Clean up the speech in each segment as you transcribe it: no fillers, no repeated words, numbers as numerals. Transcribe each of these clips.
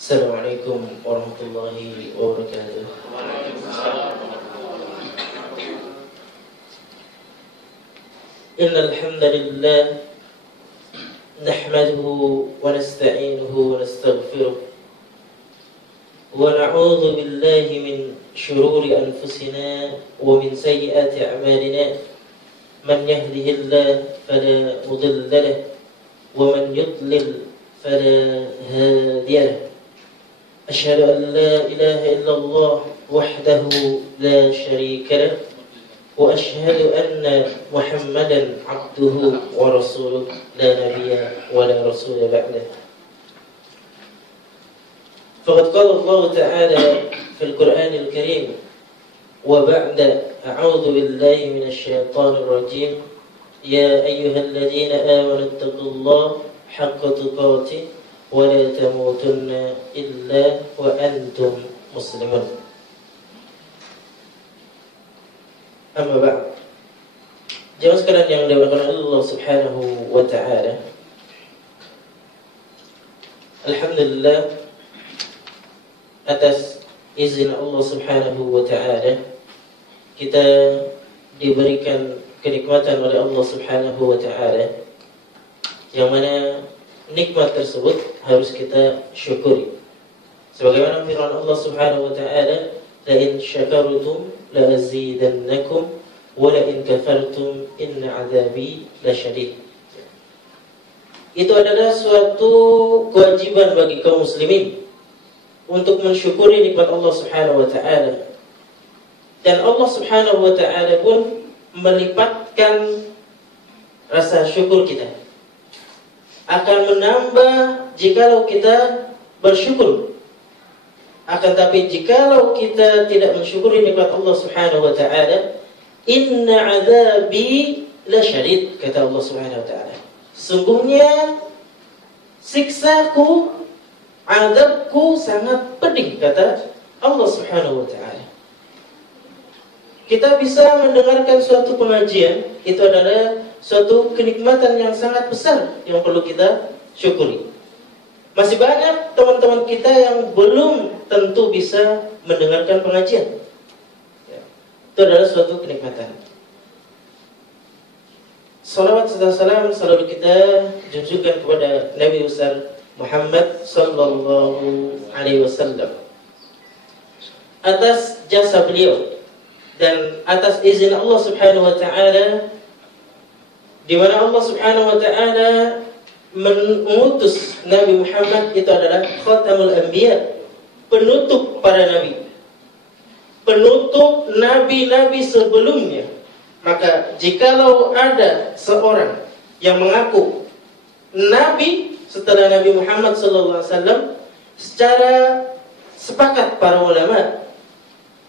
Assalamualaikum warahmatullahi wabarakatuh. Innal hamdalillah nahmaduhu wa nasta'inuhu wa nastaghfiruh wa na'udzu billahi min shururi anfusina wa min sayyiati a'malina. Man yahdihillahu fala mudilla lahu wa man yudlil fala hadiya lahu. أشهد أن لا إله إلا الله وحده لا شريك له وأشهد أن محمدا عبده ورسوله لا نبي ولا رسول بعده. فقد قال الله تعالى في القرآن الكريم: وبعد أعوذ بالله من الشيطان الرجيم يا أيها الذين آمنوا اتقوا الله حق تقاته ولا تموتن إلا وأنتم مسلمون. Amma ba'd. Jemaah sekalian yang dimuliakan Allah Subhanahu wa taala. Alhamdulillah, atas izin Allah Subhanahu wa taala kita diberikan kenikmatan oleh Allah Subhanahu wa taala, yang mana nikmat tersebut harus kita syukuri. Sebagaimana firman Allah Subhanahu wa taala, la in syakartum la azidannakum wa la in kafartum inna adzabi lasyadid. Itu adalah suatu kewajiban bagi kaum muslimin untuk mensyukuri nikmat Allah Subhanahu wa taala. Dan Allah Subhanahu wa taala pun melipatkan rasa syukur kita, akan menambah jikalau kita bersyukur. Akan tapi jikalau kita tidak mensyukuri nikmat Allah Subhanahu wa taala, inna adzabi lasyadid, kata Allah Subhanahu wa taala. Sungguhnya siksaku, azabku sangat pedih, kata Allah Subhanahu wa taala. Kita bisa mendengarkan suatu pengajian, itu adalah suatu kenikmatan yang sangat besar yang perlu kita syukuri. Masih banyak teman-teman kita yang belum tentu bisa mendengarkan pengajian. Itu adalah suatu kenikmatan. Salawat serta salam selalu kita junjukkan kepada Nabi besar Muhammad sallallahu alaihi wasallam. Atas jasa beliau dan atas izin Allah Subhanahu wa taala, di mana Allah Subhanahu wa taala mengutus Nabi Muhammad, itu adalah khatamul anbiya, penutup para nabi, penutup nabi-nabi sebelumnya. Maka jikalau ada seorang yang mengaku nabi setelah Nabi Muhammad sallallahu alaihi wasallam, secara sepakat para ulama,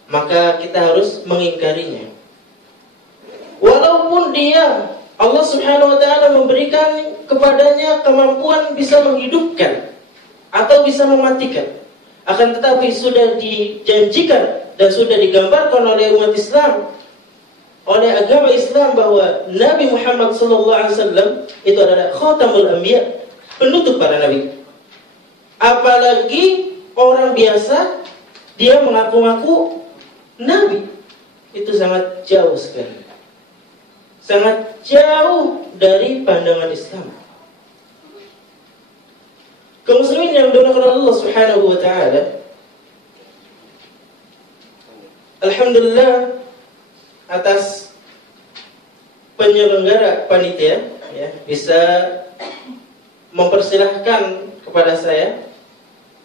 maka kita harus mengingkarinya. Walaupun dia, Allah Subhanahu wa taala memberikan kepadanya kemampuan bisa menghidupkan atau bisa mematikan, akan tetapi sudah dijanjikan dan sudah digambarkan oleh umat Islam, oleh agama Islam, bahwa Nabi Muhammad SAW itu adalah khatamul anbiya, penutup para nabi. Apalagi orang biasa dia mengaku-ngaku nabi, itu sangat jauh sekali, sangat jauh dari pandangan Islam. Kaum muslimin yang dimuliakan Allah Subhanahu wa taala, alhamdulillah atas penyelenggara panitia ya, bisa mempersilahkan kepada saya,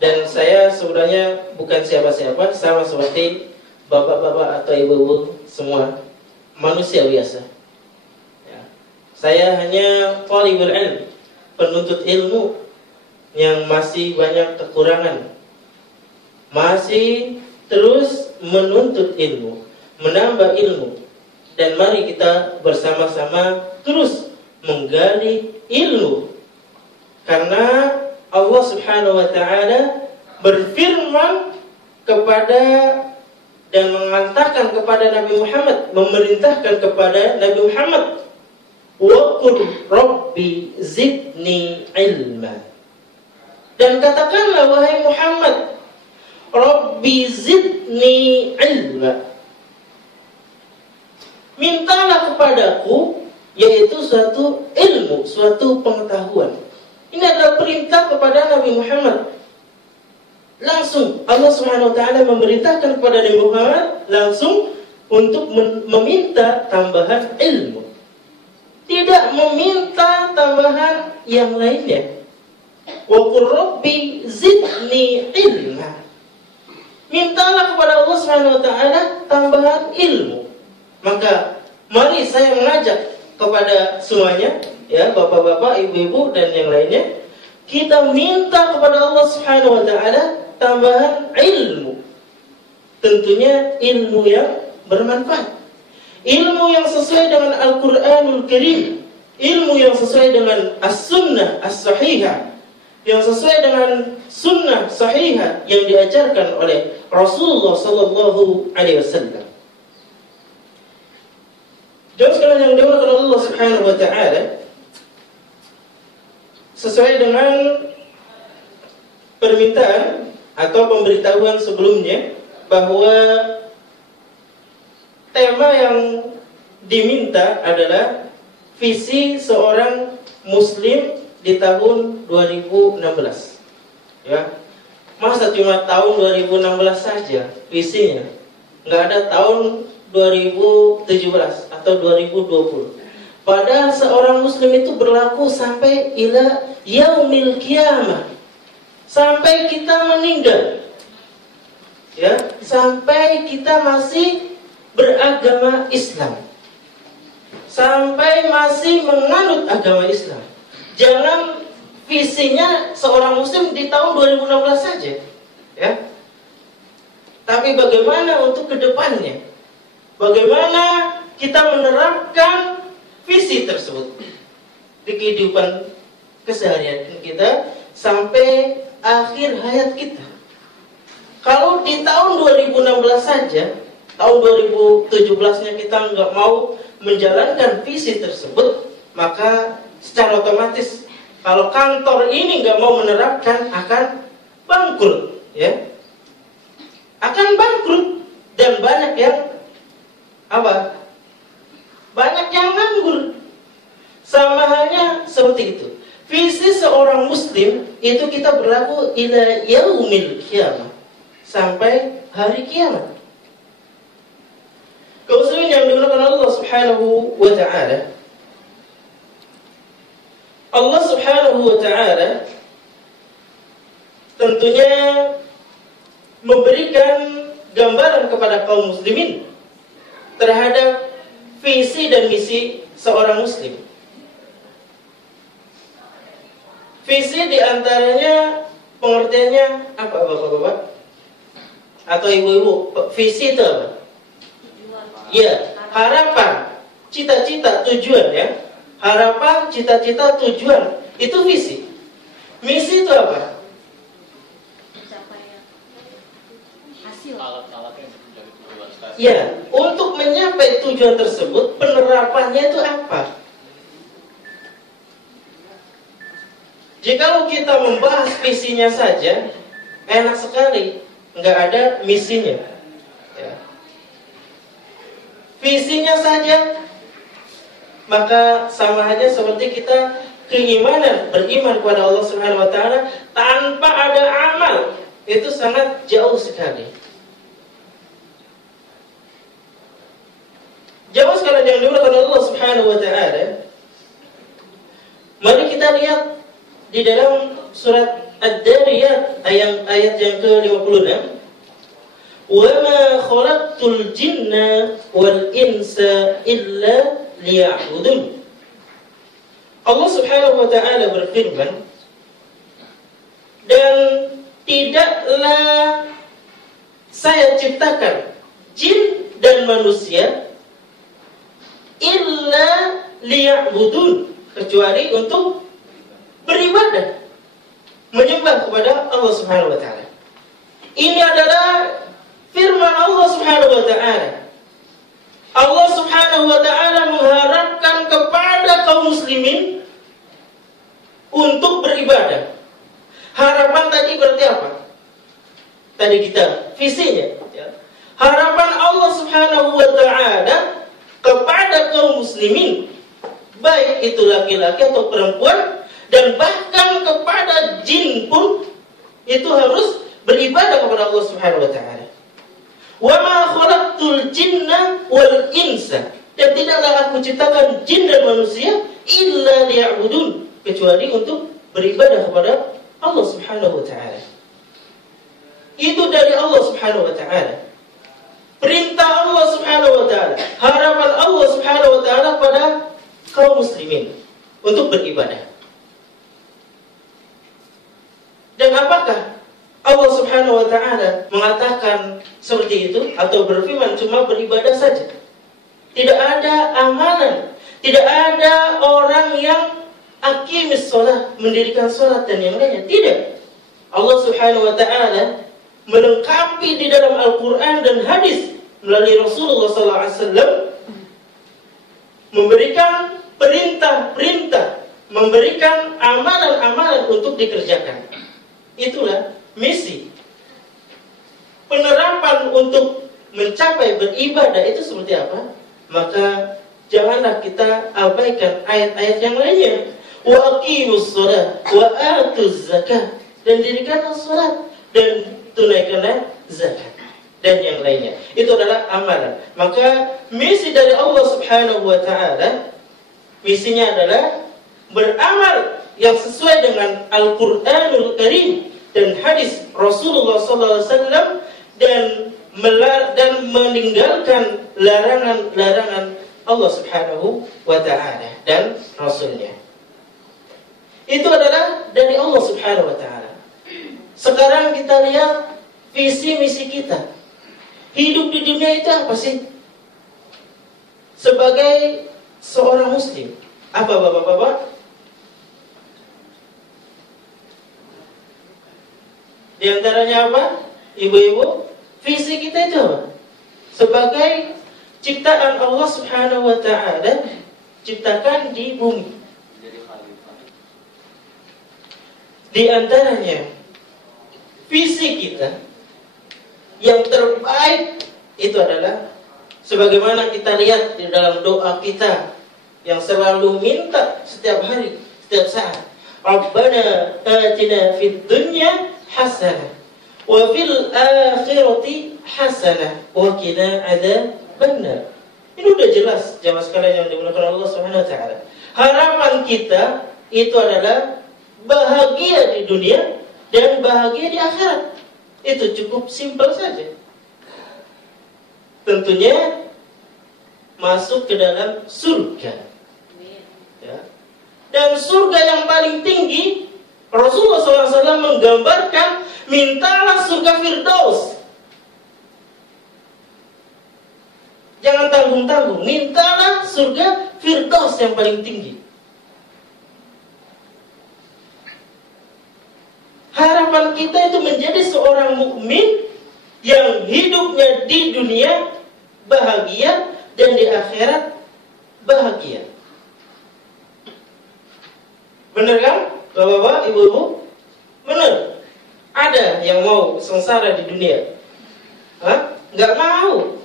dan saya sebenarnya bukan siapa-siapa, sama seperti bapak-bapak atau ibu-ibu semua, manusia biasa. Saya hanya talibul ilm, penuntut ilmu yang masih banyak kekurangan, masih terus menuntut ilmu, menambah ilmu. Dan mari kita bersama-sama terus menggali ilmu, karena Allah Subhanahu wa taala berfirman kepada dan mengatakan kepada Nabi Muhammad, memerintahkan kepada Nabi Muhammad, wa qul rabbi zidni ilma. Dan katakanlah wahai Muhammad, Rabbi zidni ilma. Mintalah kepadaku yaitu suatu ilmu, suatu pengetahuan. Ini adalah perintah kepada Nabi Muhammad. Langsung Allah Subhanahu wa taala memerintahkan kepada Nabi Muhammad langsung untuk meminta tambahan ilmu. Tidak meminta tambahan yang lainnya. Wa qur rabbi zidni ilma. Mintalah kepada Allah Subhanahu wa taala tambahan ilmu. Maka mari saya mengajak kepada semuanya, ya, bapak-bapak, ibu-ibu dan yang lainnya, kita minta kepada Allah Subhanahu wa taala tambahan ilmu. Tentunya ilmu yang bermanfaat. Ilmu yang sesuai dengan Al-Qur'anul Karim, ilmu yang sesuai dengan As-Sunnah As-Sahihah, yang sesuai dengan sunnah sahihah yang diajarkan oleh Rasulullah sallallahu alaihi wasallam. Jauh sekalian yang dimuliakan Allah Subhanahu wa taala, sesuai dengan permintaan atau pemberitahuan sebelumnya bahwa tema yang diminta adalah visi seorang muslim di tahun 2016. Ya. Masa cuma tahun 2016 saja visinya? Nggak ada tahun 2017 atau 2020. Padahal seorang muslim itu berlaku sampai ila yaumil qiyamah. Sampai kita meninggal. Ya, sampai kita masih beragama Islam. Sampai masih menganut agama Islam. Jangan visinya seorang muslim di tahun 2016 saja, ya. Tapi bagaimana untuk kedepannya? Bagaimana kita menerapkan visi tersebut di kehidupan keseharian kita sampai akhir hayat kita? Kalau di tahun 2016 saja, tahun 2017-nya kita nggak mau menjalankan visi tersebut, maka secara otomatis kalau kantor ini nggak mau menerapkan akan bangkrut, ya, akan bangkrut dan banyak yang apa? Banyak yang nganggur. Sama halnya seperti itu. Visi seorang muslim itu kita berlaku ila yaumil qiyamah, sampai hari kiamat. Kaum muslimin yang dimuliakan Allah Subhanahu wa taala, Allah Subhanahu wa taala tentunya memberikan gambaran kepada kaum muslimin terhadap visi dan misi seorang muslim. Visi diantaranya pengertiannya apa, bapak-bapak atau ibu-ibu? Visi itu apa? Ya, harapan, cita-cita, tujuan, ya. Harapan, cita-cita, tujuan, itu visi. Misi itu apa? Pencapaian hasil. Ya, untuk mencapai tujuan tersebut, penerapannya itu apa? Jikalau kita membahas visinya saja, enak sekali, nggak ada misinya. Ya. Visinya saja, maka sama aja seperti kita keimanan, beriman kepada Allah Subhanahu wa taala tanpa ada amal, itu sangat jauh sekali. Jauh sekali yang dimuliakan Allah Subhanahu wa taala. Mari kita lihat di dalam surat Ad-Dariyat ayat yang ke-56. Wa ma khalaqtul jinna wal insa illa liya'budun. Allah Subhanahu wa taala berfirman, dan tidaklah saya ciptakan jin dan manusia illa liya'budun, kecuali untuk beribadah, menyembah kepada Allah Subhanahu wa taala. Ini adalah firman Allah Subhanahu wa taala. Allah Subhanahu wa taala mengharapkan kepada kaum muslimin untuk beribadah. Harapan tadi berarti apa? Tadi kita visinya, ya. Harapan Allah Subhanahu wa Ta'ala kepada kaum muslimin, baik itu laki-laki atau perempuan, dan bahkan kepada jin pun, itu harus beribadah kepada Allah Subhanahu wa Ta'ala. Wa ma khalaqtul jinna wal insa, dan tidaklah aku ciptakan jin dan manusia illa liya'budun, kecuali untuk beribadah kepada Allah Subhanahu wa Ta'ala. Itu dari Allah Subhanahu wa Ta'ala. Perintah Allah Subhanahu wa Ta'ala, harapan Allah Subhanahu wa Ta'ala pada kaum muslimin untuk beribadah. Dan apakah Allah Subhanahu wa Ta'ala mengatakan seperti itu atau berfirman cuma beribadah saja? Tidak ada amalan, tidak ada orang yang aqimis sholat, mendirikan sholat dan yang lainnya. Tidak. Allah Subhanahu wa Ta'ala melengkapi di dalam Al-Quran dan hadis melalui Rasulullah SAW, memberikan perintah-perintah, memberikan amalan-amalan untuk dikerjakan. Itulah misi. Penerapan untuk mencapai beribadah itu seperti apa? Maka janganlah kita abaikan ayat-ayat yang lainnya. Wa aqimus shalah wa atuz zakah, dan dirikanlah salat dan tunaikanlah zakat dan yang lainnya. Itu adalah amalan. Maka misi dari Allah Subhanahu wa Ta'ala, misinya adalah beramal yang sesuai dengan Al-Qur'anul Karim dan hadis Rasulullah SAW, dan meninggalkan larangan-larangan Allah Subhanahu wa Ta'ala dan Rasulnya. Itu adalah dari Allah Subhanahu wa Ta'ala. Sekarang kita lihat visi misi kita. Hidup di dunia itu apa sih? Sebagai seorang muslim, apa bapak-bapak? Di antaranya apa? Ibu-ibu, visi kita itu apa? Sebagai ciptaan Allah Subhanahu wa Ta'ala, ciptakan di bumi. Di antaranya visi kita yang terbaik itu adalah sebagaimana kita lihat di dalam doa kita yang selalu minta setiap hari, setiap saat. Rabbana atina fid dunya hasanah wa fil akhirati hasanah wa qina adzabannar. Ini udah jelas jamaah sekalian yang dimuliakan Allah Subhanahu wa Ta'ala. Harapan kita itu adalah bahagia di dunia dan bahagia di akhirat. Itu cukup simpel saja. Tentunya masuk ke dalam surga. Ya. Dan surga yang paling tinggi, Rasulullah SAW menggambarkan, mintalah surga Firdaus. Jangan tanggung-tanggung, mintalah surga Firdaus yang paling tinggi. Harapan kita itu menjadi seorang mukmin yang hidupnya di dunia bahagia dan di akhirat bahagia. Benar kan? Bapak-bapak, ibu-ibu? Benar. Ada yang mau sengsara di dunia? Hah? Nggak mau.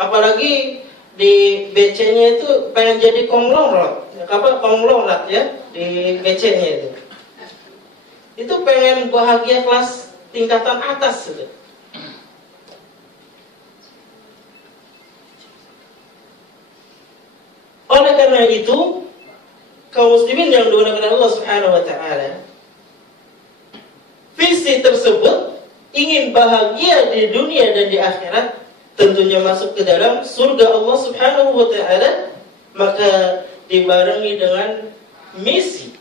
Apalagi di BC-nya itu pengen jadi konglomerat. Apa konglomerat ya? Di BC-nya itu. Itu pengen bahagia kelas tingkatan atas gitu. Oleh karena itu, kaum muslimin yang dimuliakan Allah Subhanahu wa Ta'ala, visi tersebut ingin bahagia di dunia dan di akhirat, tentunya masuk ke dalam surga Allah Subhanahu wa Ta'ala, maka dibarengi dengan misi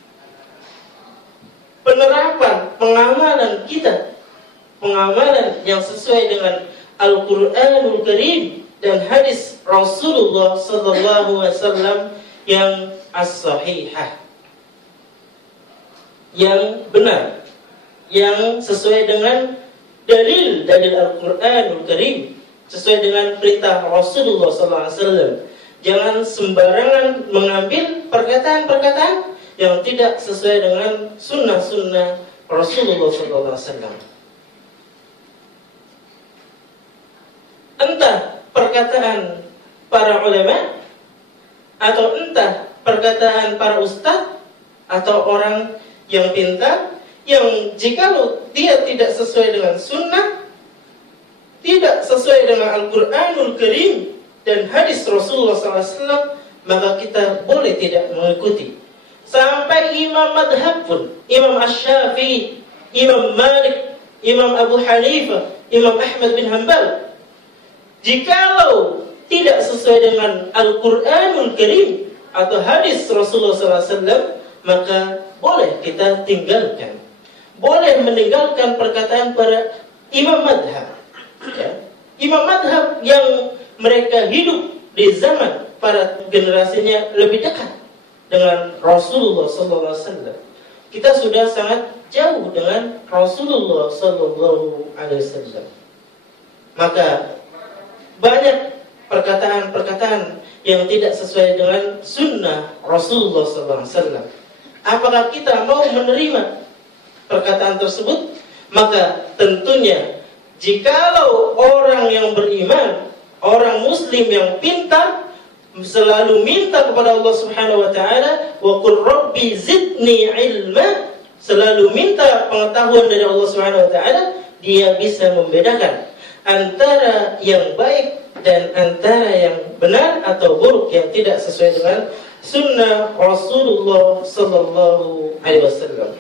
penerapan, pengamalan kita, pengamalan yang sesuai dengan Al-Quranul Karim dan hadis Rasulullah sallallahu alaihi wasallam yang as-sahihah, yang benar, yang sesuai dengan dalil Al-Quranul Karim, sesuai dengan perintah Rasulullah sallallahu alaihi wasallam. Jangan sembarangan mengambil perkataan-perkataan yang tidak sesuai dengan sunnah-sunnah Rasulullah SAW. Entah perkataan para ulama, atau entah perkataan para ustadz atau orang yang pintar, yang jikalau dia tidak sesuai dengan sunnah, tidak sesuai dengan Al-Quranul Karim dan hadis Rasulullah SAW, maka kita boleh tidak mengikuti. Sampai imam madhab pun, Imam Asy-Syafi'i, Imam Malik, Imam Abu Hanifah, Imam Ahmad bin Hanbal, jikalau tidak sesuai dengan Al-Quranul Karim atau hadis Rasulullah SAW, maka boleh kita tinggalkan. Boleh meninggalkan perkataan para imam madhab, ya. Imam madhab yang mereka hidup di zaman para generasinya lebih dekat dengan Rasulullah SAW. Kita sudah sangat jauh dengan Rasulullah SAW. Maka banyak perkataan-perkataan yang tidak sesuai dengan sunnah Rasulullah SAW. Apakah kita mau menerima perkataan tersebut? Maka tentunya jikalau orang yang beriman, orang muslim yang pintar, selalu minta kepada Allah Subhanahu wa taala, wa qur rabbi zidni ilma, selalu minta pengetahuan dari Allah Subhanahu wa taala, dia bisa membedakan antara yang baik dan antara yang benar atau buruk yang tidak sesuai dengan sunnah Rasulullah sallallahu alaihi wasallam.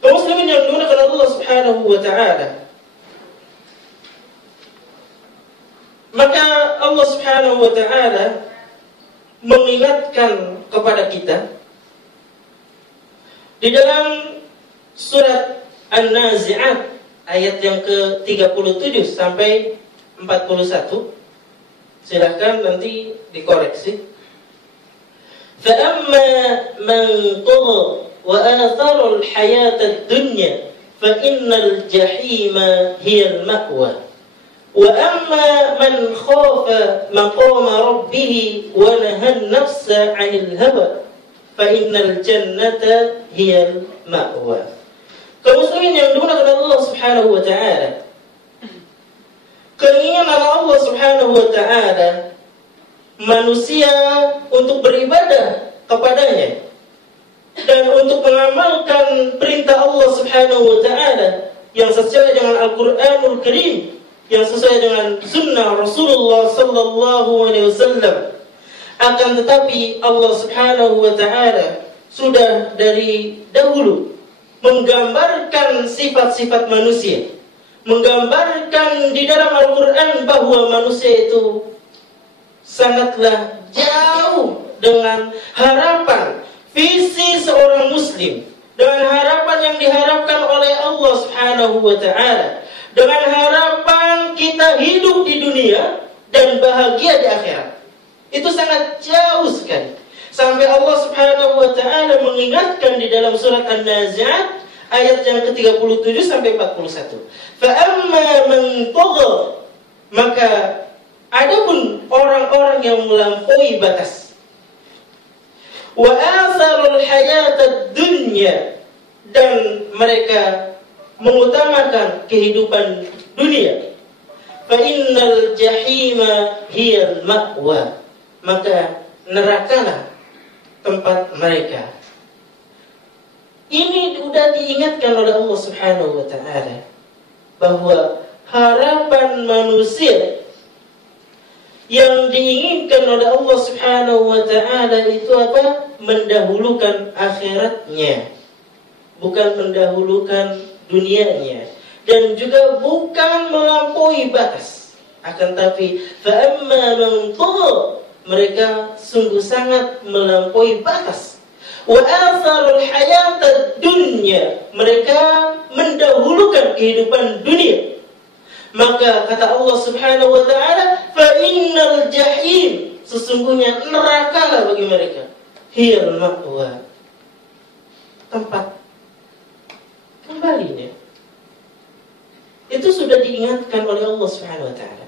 Kaum muslimin yang dimuliakan Allah Subhanahu wa taala, maka Allah Subhanahu wa taala mengingatkan kepada kita di dalam surat An-Nazi'at ayat yang ke-37 sampai 41. Silahkan nanti dikoreksi. فَأَمَّا مَنْ طَغَى وَآثَرَ الْحَيَاةَ الدُّنْيَا فَإِنَّ الْجَحِيمَ هِيَ الْمَأْوَى وَأَمَّا مَنْ خَافَ مَقَامَ رَبِّهِ وَنَهَى النَّفْسَ عَنِ الْهَوَى فَإِنَّ الْجَنَّةَ هِيَ الْمَأْوَى. Kaum muslimin yang dimuliakan Allah Subhanahu wa taala, keinginan Allah Subhanahu wa taala manusia untuk beribadah kepadanya dan untuk mengamalkan perintah Allah Subhanahu wa taala yang sesuai dengan Al-Qur'anul Karim, yang sesuai dengan sunnah Rasulullah sallallahu alaihi wasallam. Akan tetapi Allah Subhanahu wa taala sudah dari dahulu menggambarkan sifat-sifat manusia, menggambarkan di dalam Al-Quran bahwa manusia itu sangatlah jauh dengan harapan visi seorang muslim, dengan harapan yang diharapkan oleh Allah Subhanahu wa taala, dengan harapan kita hidup di dunia dan bahagia di akhirat. Itu sangat jauh sekali. Sampai Allah Subhanahu wa taala mengingatkan di dalam surat An-Nazi'at ayat yang ke-37 sampai 41. Fa'amma man tagha, maka adapun orang-orang yang melampaui batas, wa atharul hayatad dunya, dan mereka mengutamakan kehidupan dunia, fa innal jahima hiyal ma'wa, maka nerakalah tempat mereka. Ini sudah diingatkan oleh Allah Subhanahu wa taala bahwa harapan manusia yang diinginkan oleh Allah Subhanahu wa taala itu apa? Mendahulukan akhiratnya, bukan mendahulukan dunianya, dan juga bukan melampaui batas. Akan tapi fa'amma man tagha, mereka sungguh sangat melampaui batas. Wa atharul hayatad dunya, mereka mendahulukan kehidupan dunia. Maka kata Allah Subhanahu wa taala, fa innal jahim, sesungguhnya neraka bagi mereka, hiyal ma'wa, tempat kembalinya. Itu sudah diingatkan oleh Allah Subhanahu wa taala.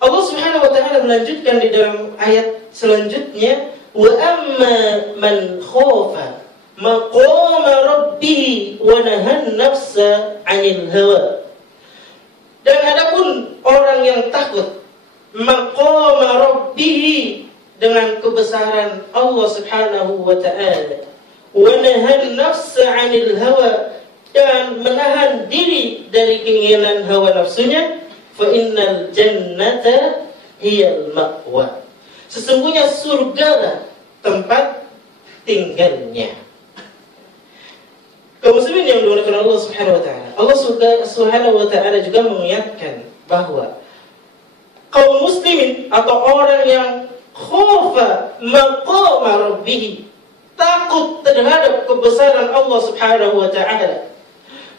Allah Subhanahu wa taala melanjutkan di dalam ayat selanjutnya, wa amma man khafa maqama rabbih wa nahan nafsa 'anil hawa. Dan adapun orang yang takut maqama rabbih dengan kebesaran Allah Subhanahu wa ta'ala, wa nahan nafsa 'anil hawa, dan menahan diri dari keinginan hawa nafsunya, fa innal jannata hiyal ma'wa. Sesungguhnya surga tempat tinggalnya. Kaum muslimin yang dimuliakan Allah Subhanahu wa ta'ala, Allah Subhanahu wa ta'ala juga mengingatkan bahwa kaum muslimin atau orang yang khofa maqama rabbih, takut terhadap kebesaran Allah Subhanahu wa ta'ala,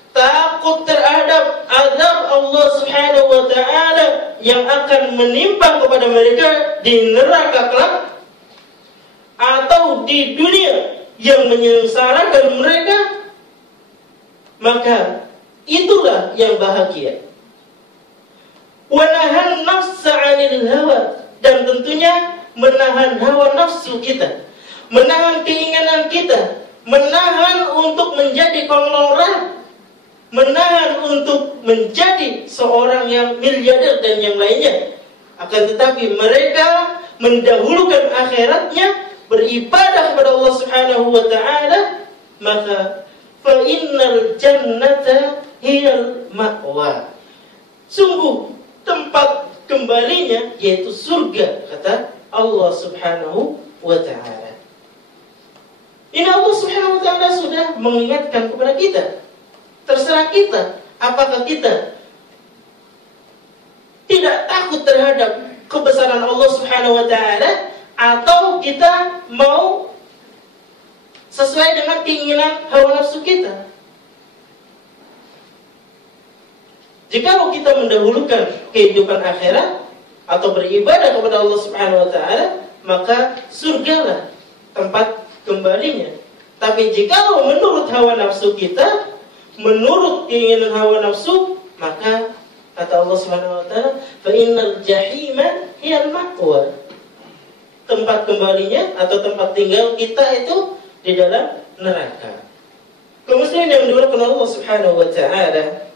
takut terhadap azab Allah Subhanahu wa ta'ala yang akan menimpa kepada mereka di neraka kelak atau di dunia yang menyengsarakan mereka, maka itulah yang bahagia. Wa nahan nafsa 'anil hawa, dan tentunya menahan hawa nafsu kita, menahan keinginan kita, menahan untuk menjadi konglomerat, menahan untuk menjadi seorang yang miliarder dan yang lainnya. Akan tetapi mereka mendahulukan akhiratnya, beribadah kepada Allah Subhanahu wa ta'ala, maka fa innal jannata hiyal ma'wa. Sungguh tempat kembalinya yaitu surga, kata Allah Subhanahu wa ta'ala. Ini Allah Subhanahu wa ta'ala sudah mengingatkan kepada kita. Terserah kita, apakah kita tidak takut terhadap kebesaran Allah Subhanahu wa ta'ala, atau kita mau sesuai dengan keinginan hawa nafsu kita. Jika kita mendahulukan kehidupan akhirat atau beribadah kepada Allah Subhanahu wa ta'ala, maka surgalah tempat kembalinya. Tapi jika menurut hawa nafsu kita, menurut keinginan hawa nafsu, maka kata Allah Subhanahu wa ta'ala, fa innal jahima hiyal ma'wa. Tempat kembalinya atau tempat tinggal kita itu di dalam neraka. Kaum muslimin yang dimuliakan Allah Subhanahu wa ta'ala,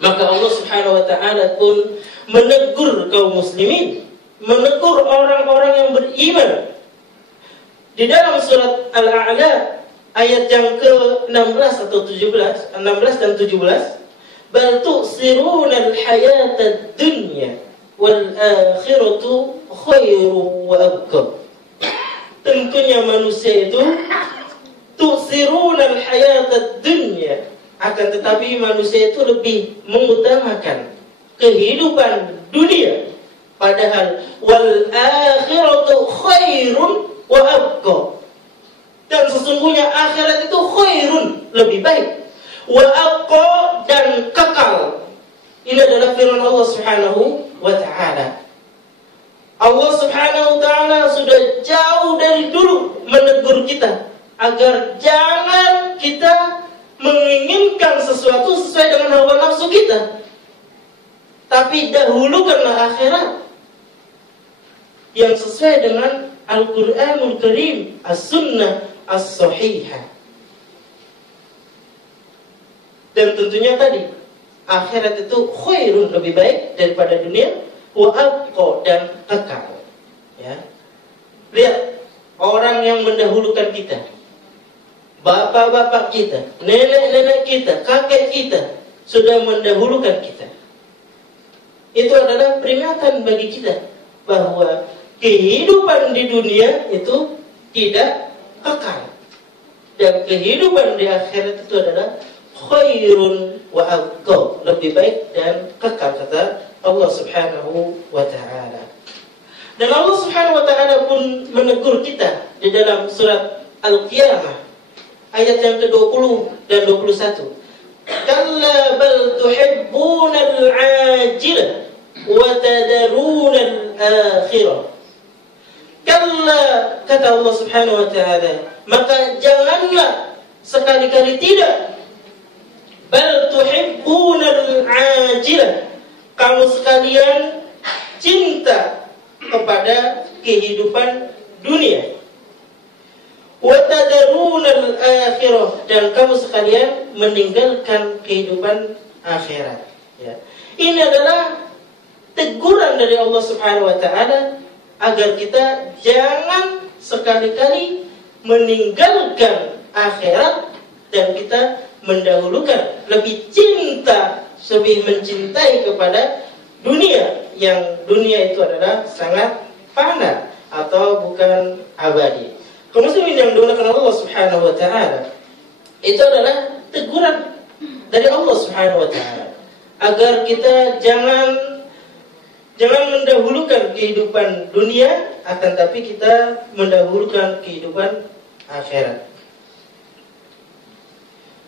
maka Allah Subhanahu wa ta'ala pun menegur kaum muslimin, menegur orang-orang yang beriman. Di dalam surat Al-A'la ayat yang ke-16 atau 17, 16 dan 17, bal tu'siruna al-hayata ad-dunya wal akhiratu khairu wa abqa. Tentunya manusia itu tu'siruna al-hayata ad-dunya, akan tetapi manusia itu lebih mengutamakan kehidupan dunia, padahal wal akhiratu khairun wa abqa, dan sesungguhnya akhirat itu khairun, lebih baik, wa abqa, dan kekal. Ini adalah firman Allah Subhanahu wa ta'ala. Allah Subhanahu wa ta'ala sudah jauh dari dulu menegur kita agar jangan kita menginginkan sesuatu sesuai dengan hawa nafsu kita, tapi dahulukanlah akhirat yang sesuai dengan Al-Quranul Karim, As-Sunnah As-Sahihah. Dan tentunya tadi akhirat itu khairun, lebih baik daripada dunia, wa abqa, dan kekal. Ya. Lihat orang yang mendahulukan kita, bapak-bapak kita, nenek-nenek kita, kakek kita sudah mendahulukan kita. Itu adalah peringatan bagi kita bahwa kehidupan di dunia itu tidak kekal, dan kehidupan di akhirat itu adalah khairun wa abqa, lebih baik dan kekal, kata Allah Subhanahu wa ta'ala. Dan Allah Subhanahu wa ta'ala pun menegur kita di dalam surat Al-Qiyamah ayat yang ke-20 dan 21. Kalla bal tuhibbuna al-ajilah wa tadaruna al-akhirah. Kalla, kata Allah Subhanahu wa ta'ala, maka janganlah, sekali-kali tidak, bal tuhibbuna al-ajilah, kamu sekalian cinta kepada kehidupan dunia, wa tadarunal akhirah, dan kamu sekalian meninggalkan kehidupan akhirat. Ya. Ini adalah teguran dari Allah Subhanahu wa taala agar kita jangan sekali-kali meninggalkan akhirat dan kita mendahulukan, lebih cinta, lebih mencintai kepada dunia, yang dunia itu adalah sangat fana atau bukan abadi. Kaum muslimin yang dimuliakan Allah Subhanahu wa taala, itu adalah teguran dari Allah Subhanahu wa taala agar kita jangan mendahulukan kehidupan dunia, akan tapi kita mendahulukan kehidupan akhirat.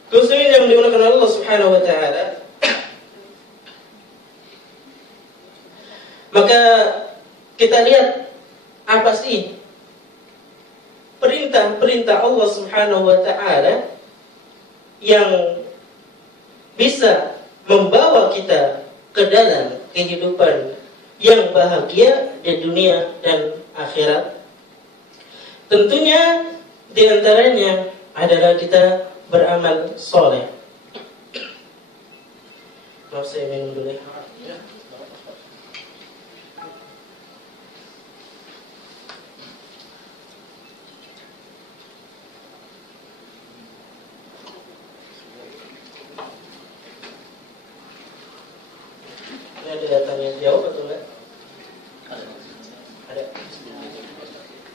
Kaum muslimin yang dimuliakan Allah Subhanahu wa taala, maka kita lihat apa sih perintah-perintah Allah Subhanahu wa taala yang bisa membawa kita ke dalam kehidupan yang bahagia di dunia dan akhirat. Tentunya di antaranya adalah kita beramal soleh. Maaf, saya minum dulu. Ada datang yang jauh atau enggak? Ada.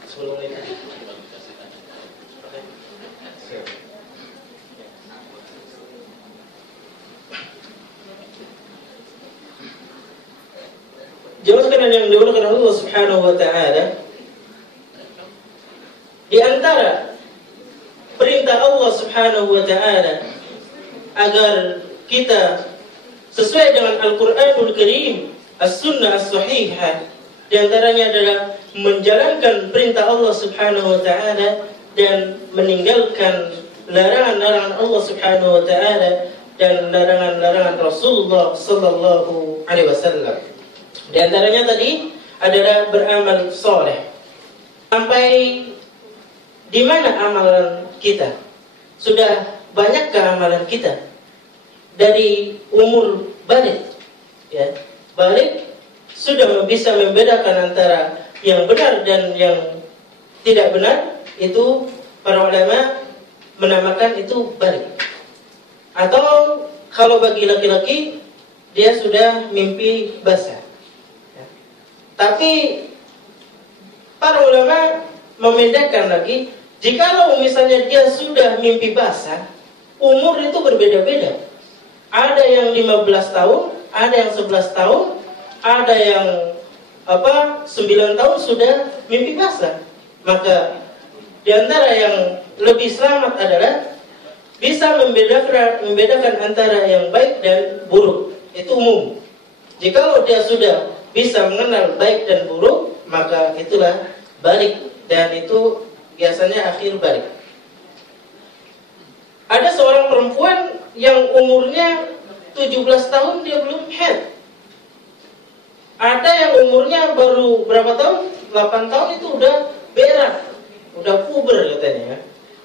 Sebelum itu. Oke. Siap. Jemaah sekalian yang dimuliakan Allah Subhanahu wa taala, di antara perintah Allah Subhanahu wa taala agar kita sesuai dengan Al-Quranul Karim, As-Sunnah As-Sahihah, di antaranya adalah menjalankan perintah Allah Subhanahu wa taala dan meninggalkan larangan-larangan Allah Subhanahu wa taala dan larangan-larangan Rasulullah sallallahu alaihi wasallam. Di antaranya tadi adalah beramal soleh. Sampai di mana amalan kita? Sudah banyakkah amalan kita? Dari umur balik, ya, balik sudah bisa membedakan antara yang benar dan yang tidak benar. Itu para ulama menamakan itu balik. Atau kalau bagi laki-laki, dia sudah mimpi basah, ya. Tapi para ulama membedakan lagi, jikalau misalnya dia sudah mimpi basah, umur itu berbeda-beda. Ada yang 15 tahun, ada yang 11 tahun, ada yang 9 tahun sudah mimpi basah. Maka di antara yang lebih selamat adalah bisa membedakan antara yang baik dan buruk. Itu umum. Jikalau dia sudah bisa mengenal baik dan buruk, maka itulah balik, dan itu biasanya akhir balik. Ada seorang perempuan yang umurnya 17 tahun dia belum haid. Ada yang umurnya baru berapa tahun? 8 tahun itu udah berak, udah puber katanya.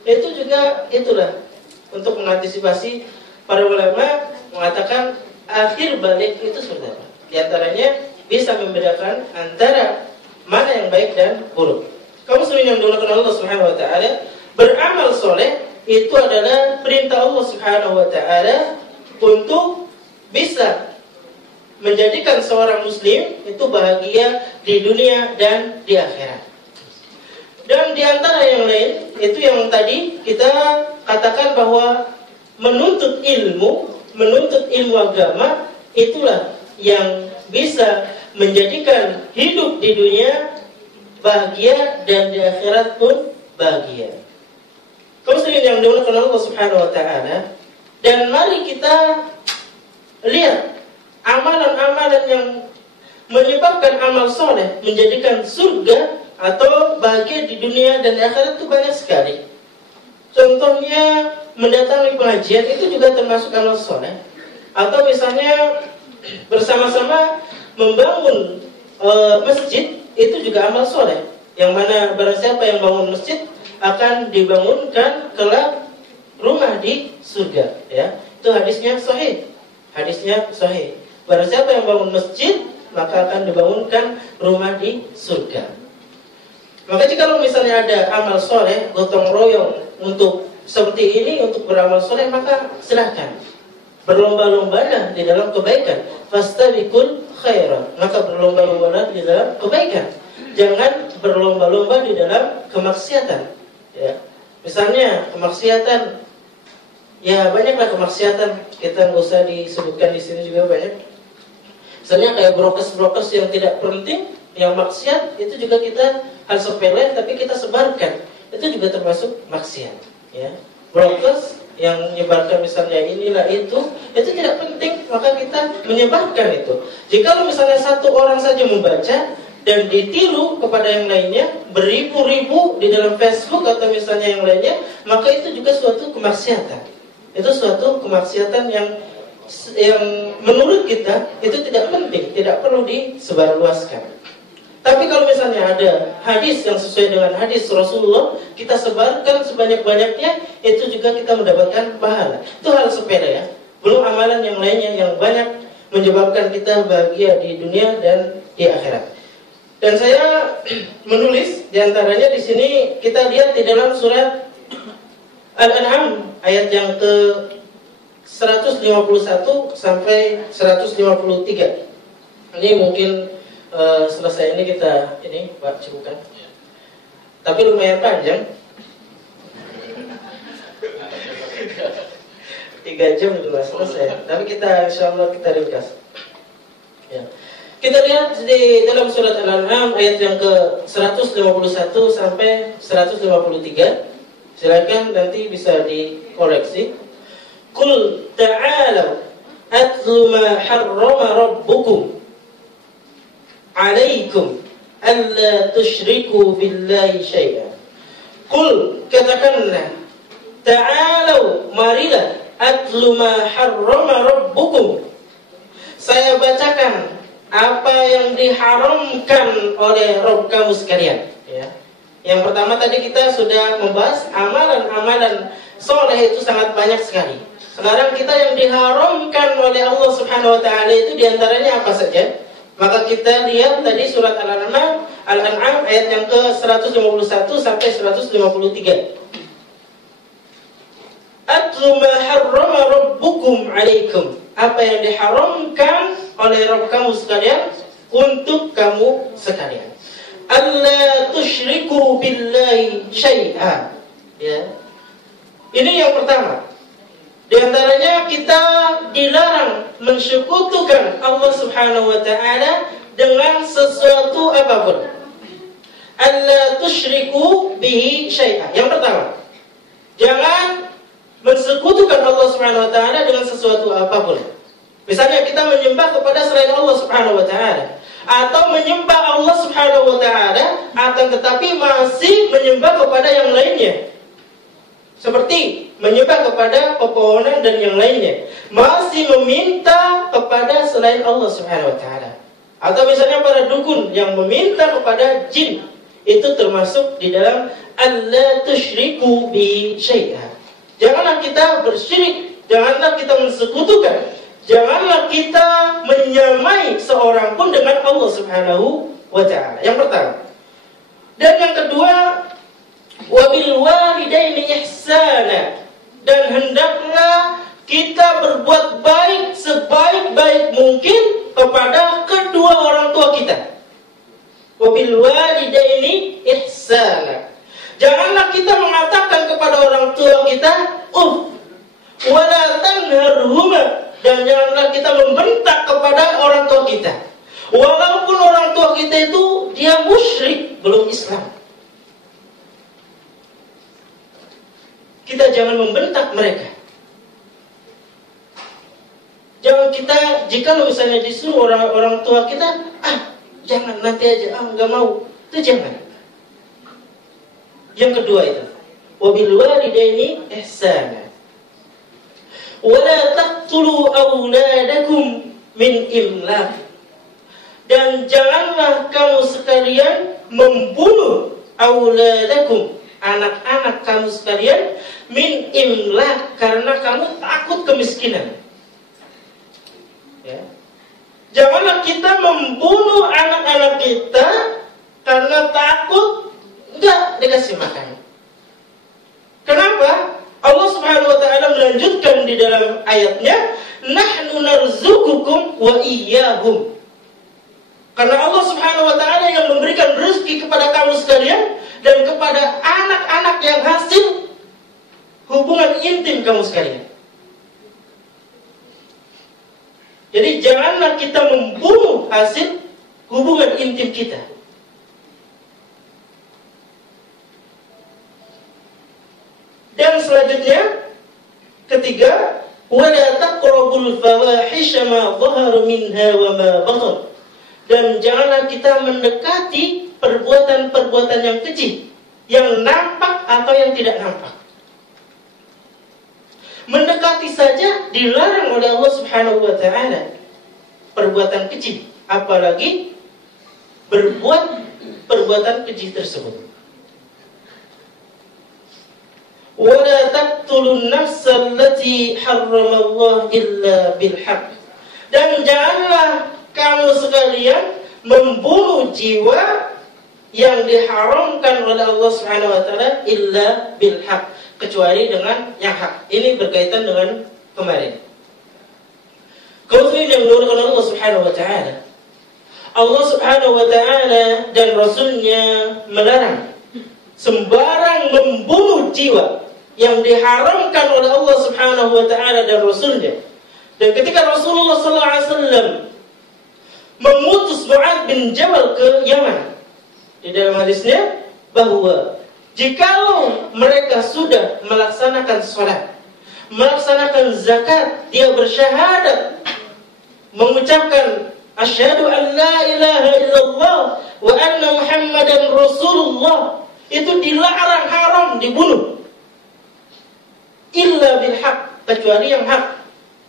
Itu juga itulah untuk mengantisipasi, para ulama mengatakan akhir balik itu seperti apa? Di antaranya bisa membedakan antara mana yang baik dan buruk. Kaum muslimin yang dimuliakan Allah Subhanahu wa taala, beramal soleh itu adalah perintah Allah Subhanahu wa taala untuk bisa menjadikan seorang muslim itu bahagia di dunia dan di akhirat. Dan di antara yang lain, itu yang tadi kita katakan bahwa menuntut ilmu agama, itulah yang bisa menjadikan hidup di dunia bahagia dan di akhirat pun bahagia. Kaum muslimin yang dimuliakan Allah Subhanahu wa taala, dan mari kita lihat amalan-amalan yang menyebabkan amal soleh menjadikan surga atau bahagia di dunia dan di akhirat itu banyak sekali. Contohnya mendatangi pengajian itu juga termasuk amal soleh. Atau misalnya bersama-sama membangun masjid itu juga amal soleh. Yang mana barang siapa yang bangun masjid akan dibangunkan kelak rumah di surga. Ya, itu hadisnya sahih. Hadisnya sahih. Barang siapa yang bangun masjid, maka akan dibangunkan rumah di surga. Maka jika misalnya ada amal soleh, gotong royong untuk seperti ini, untuk beramal soleh, maka silahkan berlomba-lombalah di dalam kebaikan. Fastabiqul khairat, maka berlomba-lombalah di dalam kebaikan. Jangan berlomba-lomba di dalam kemaksiatan. Ya, misalnya kemaksiatan, ya banyaklah kemaksiatan. Kita nggak usah disebutkan di sini juga banyak. Misalnya kayak brokes-brokes yang tidak penting, yang maksiat, itu juga kita hal sepele tapi kita sebarkan, itu juga termasuk maksiat. Ya, brokes yang menyebarkan misalnya inilah itu tidak penting, maka kita menyebarkan itu. Jika misalnya satu orang saja membaca dan ditiru kepada yang lainnya beribu-ribu di dalam Facebook atau misalnya yang lainnya, maka itu juga suatu kemaksiatan. Itu suatu kemaksiatan yang menurut kita itu tidak penting, tidak perlu disebarluaskan. Tapi kalau misalnya ada hadis yang sesuai dengan hadis Rasulullah, kita sebarkan sebanyak-banyaknya, itu juga kita mendapatkan pahala. Itu hal sepele ya. Belum amalan yang lainnya yang banyak menyebabkan kita bahagia di dunia dan di akhirat. Dan saya menulis diantaranya di sini, kita lihat di dalam surat Al-An'am ayat yang ke 151 sampai 153. Ini mungkin selesai ini kita Pak cukupkan. Tapi lumayan panjang. 3 jam sudah selesai. Tapi kita insyaallah kita ringkas. Ya. Kita lihat di dalam surat Al-An'am ayat yang ke 151 sampai 153. Silakan nanti bisa dikoreksi. Qul ta'alu atlu ma harrama rabbukum 'alaikum alla tusyriku billahi syai'an. Qul, katakanlah, ta'alu, marilah, atlu ma harrama rabbukum, saya bacakan apa yang diharamkan oleh Rabb kamu sekalian. Ya. Yang pertama tadi kita sudah membahas amalan-amalan soleh itu sangat banyak sekali. Sekarang kita yang diharamkan oleh Allah Subhanahu wa taala itu diantaranya apa saja? Maka kita lihat tadi surat Al-An'am ayat yang ke 151 sampai 153. Atlu ma harrama rabbukum 'alaikum, apa yang diharamkan oleh Rabb kamu sekalian untuk kamu sekalian. Alla tusyriku billahi syai'a. Ya. Ini yang pertama. Di antaranya kita dilarang mensekutukan Allah Subhanahu wa taala dengan sesuatu apapun. Alla tusyriku bihi syai'a. Yang pertama, jangan mensekutukan Allah Subhanahu wa taala dengan sesuatu apapun. Misalnya kita menyembah kepada selain Allah Subhanahu wa taala, atau menyembah Allah Subhanahu wa taala akan tetapi masih menyembah kepada yang lainnya. Seperti menyembah kepada pepohonan dan yang lainnya, masih meminta kepada selain Allah Subhanahu wa taala. Atau misalnya para dukun yang meminta kepada jin, itu termasuk di dalam alla tusyriku bi syai'a. Janganlah kita bersyirik, janganlah kita mensekutukan, janganlah kita menyamai seorang pun dengan Allah Subhanahu wa taala. Yang pertama. Dan yang kedua, wabil walidaini ihsana, dan hendaklah kita berbuat baik sebaik-baik mungkin kepada kedua orang tua kita. Wabil walidaini ihsana. Janganlah kita mengatakan kepada orang tua kita, wala tanharhuma, dan janganlah kita membentak kepada orang tua kita. Walaupun orang tua kita itu dia musyrik, belum Islam. Kita jangan membentak mereka. Jangan kita, jika misalnya disuruh orang tua kita, jangan, nanti aja, nggak mau, itu jangan. Yang kedua itu, wabil walidaini ihsana, wala taqtulu auladakum min imlaq, dan janganlah kamu sekalian membunuh auladakum, anak-anak kamu sekalian min imlaq, karena kamu takut kemiskinan. Ya. Janganlah kita membunuh anak-anak kita karena takut enggak dikasih makan. Kenapa? Allah Subhanahu wa taala melanjutkan di dalam ayatnya, nahnu narzuqukum wa iyyahum. Karena Allah Subhanahu wa taala yang memberikan rezeki kepada kamu sekalian dan kepada anak-anak yang hasil hubungan intim kamu sekalian. Jadi janganlah kita membunuh hasil hubungan intim kita. Dan selanjutnya, ketiga, wala taqrabul fawahisha ma dhahara minha wa ma batan. Dan janganlah kita mendekati perbuatan-perbuatan yang keji, yang nampak atau yang tidak nampak. Mendekati saja dilarang oleh Allah Subhanahu wa taala perbuatan keji, apalagi berbuat perbuatan keji tersebut. Wala taqtulun nafsal lati harramallahu illa bil haqq. Dan janganlah kamu sekalian membunuh jiwa yang diharamkan oleh Allah Subhanahu wa taala illa bil haqq, kecuali dengan yang hak. Ini berkaitan dengan kemarin. Kaum yang dimuliakan Allah Subhanahu wa taala. Allah Subhanahu wa taala dan Rasulnya melarang sembarang membunuh jiwa yang diharamkan oleh Allah Subhanahu wa taala dan Rasulnya. Dan ketika Rasulullah sallallahu alaihi wasallam mengutus Mu'adz bin Jabal ke Yaman, di dalam hadisnya bahwa jikalau mereka sudah melaksanakan sholat, melaksanakan zakat, dia bersyahadat, mengucapkan asyhadu an la ilaha illallah wa anna Muhammadan Rasulullah, itu dilarang, haram dibunuh. Illa bil haq, kecuali yang hak.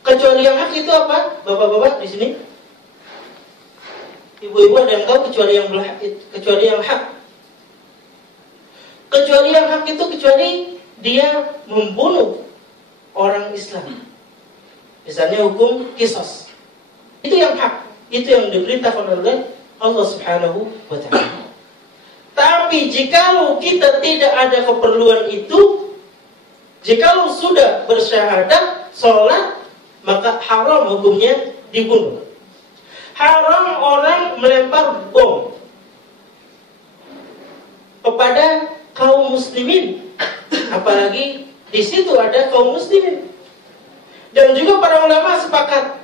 Kecuali yang hak itu apa? Bapak-bapak di sini, ibu-ibu ada yang tahu kecuali yang hak? Kecuali yang hak itu kecuali dia membunuh orang Islam. Misalnya hukum qisas. Itu yang hak, itu yang diberitakan oleh Allah Subhanahu wa taala. Tapi jikalau kita tidak ada keperluan itu, jikalau sudah bersyahadat, sholat, maka haram hukumnya dibunuh. Haram orang melempar bom kepada kaum muslimin, apalagi di situ ada kaum muslimin. Dan juga para ulama sepakat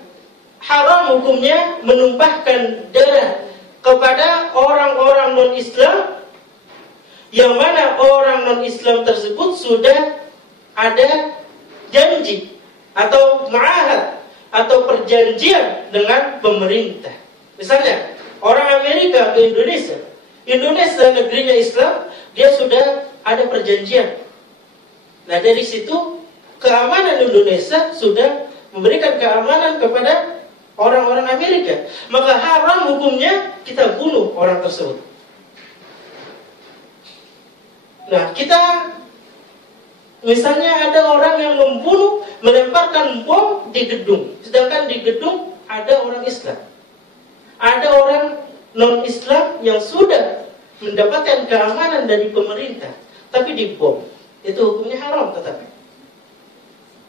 haram hukumnya menumpahkan darah kepada orang-orang non-Islam, yang mana orang non-Islam tersebut sudah ada janji atau mu'ahad atau perjanjian dengan pemerintah. Misalnya orang Amerika ke Indonesia, Indonesia negerinya Islam, dia sudah ada perjanjian. Nah dari situ keamanan Indonesia sudah memberikan keamanan kepada orang-orang Amerika, maka haram hukumnya kita bunuh orang tersebut. Nah kita misalnya ada orang yang membunuh, melemparkan bom di gedung, sedangkan di gedung ada orang Islam, ada orang non-Islam yang sudah mendapatkan keamanan dari pemerintah, tapi dibom, itu hukumnya haram tetapi.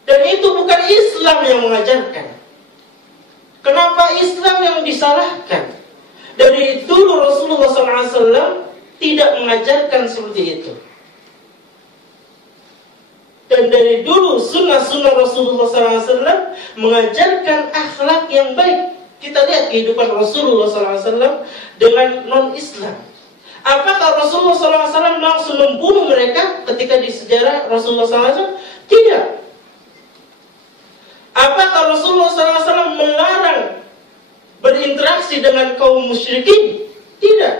Dan itu bukan Islam yang mengajarkan. Kenapa Islam yang disalahkan? Dari dulu Rasulullah SAW tidak mengajarkan seperti itu. Dan dari dulu sunnah-sunnah Rasulullah SAW mengajarkan akhlak yang baik. Kita lihat kehidupan Rasulullah SAW dengan non-Islam. Apakah Rasulullah SAW langsung membunuh mereka ketika di sejarah Rasulullah SAW? Tidak. Apakah Rasulullah SAW melarang berinteraksi dengan kaum musyrikin? Tidak.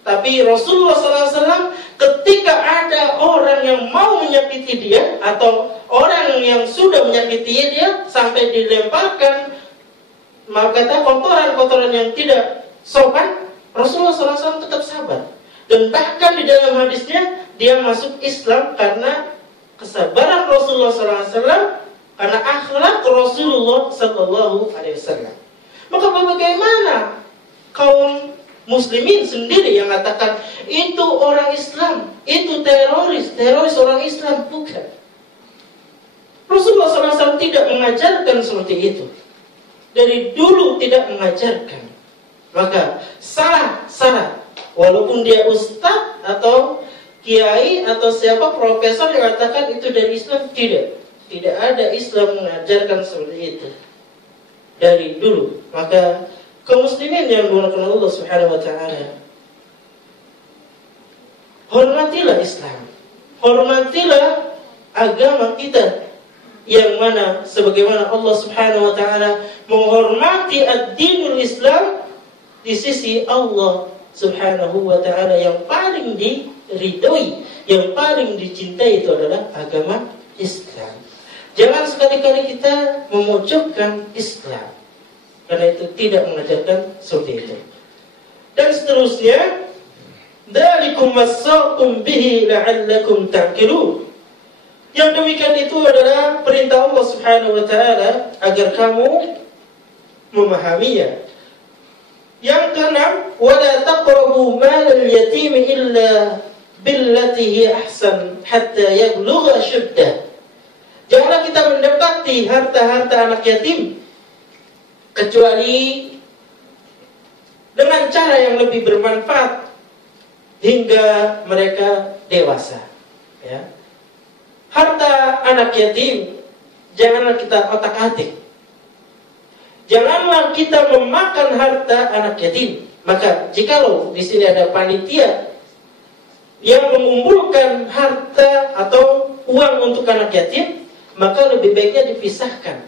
Tapi Rasulullah SAW ketika ada orang yang mau menyakiti dia atau orang yang sudah menyakiti dia sampai dilemparkan kotoran-kotoran yang tidak sopan, Rasulullah SAW tetap sabar. Dan bahkan di dalam hadisnya dia masuk Islam karena kesabaran Rasulullah SAW, karena akhlak Rasulullah SAW. Maka bagaimana kaum muslimin sendiri yang mengatakan itu orang Islam, itu teroris orang Islam? Bukan. Rasulullah SAW tidak mengajarkan seperti itu. Dari dulu tidak mengajarkan. Maka salah. Walaupun dia ustaz atau kiai atau siapa profesor yang mengatakan itu dari Islam, tidak ada Islam mengajarkan seperti itu dari dulu. Maka kaum muslimin yang dimuliakan Allah Subhanahu wa taala, hormatilah Islam, hormatilah agama kita, yang mana sebagaimana Allah Subhanahu wa taala menghormati ad-dinul Islam di sisi Allah Subhanahu wa ta'ala. Yang paling diridhoi, yang paling dicintai itu adalah agama Islam. Jangan sekali-kali kita memojokkan Islam, karena itu tidak mengajarkan seperti itu. Dan seterusnya, dzalikum wassaqum bihi la'allakum ta'qilun. Yang demikian itu adalah perintah Allah Subhanahu wa ta'ala agar kamu memahaminya. Yang keenam, wala taqrabu malal yatim illa billati hi ahsan hatta yablugha ashuddah. Janganlah kita mendekati harta-harta anak yatim kecuali dengan cara yang lebih bermanfaat hingga mereka dewasa. Ya. Harta anak yatim janganlah kita otak-atik. Janganlah kita memakan harta anak yatim. Maka jikalau di sini ada panitia yang mengumpulkan harta atau uang untuk anak yatim, maka lebih baiknya dipisahkan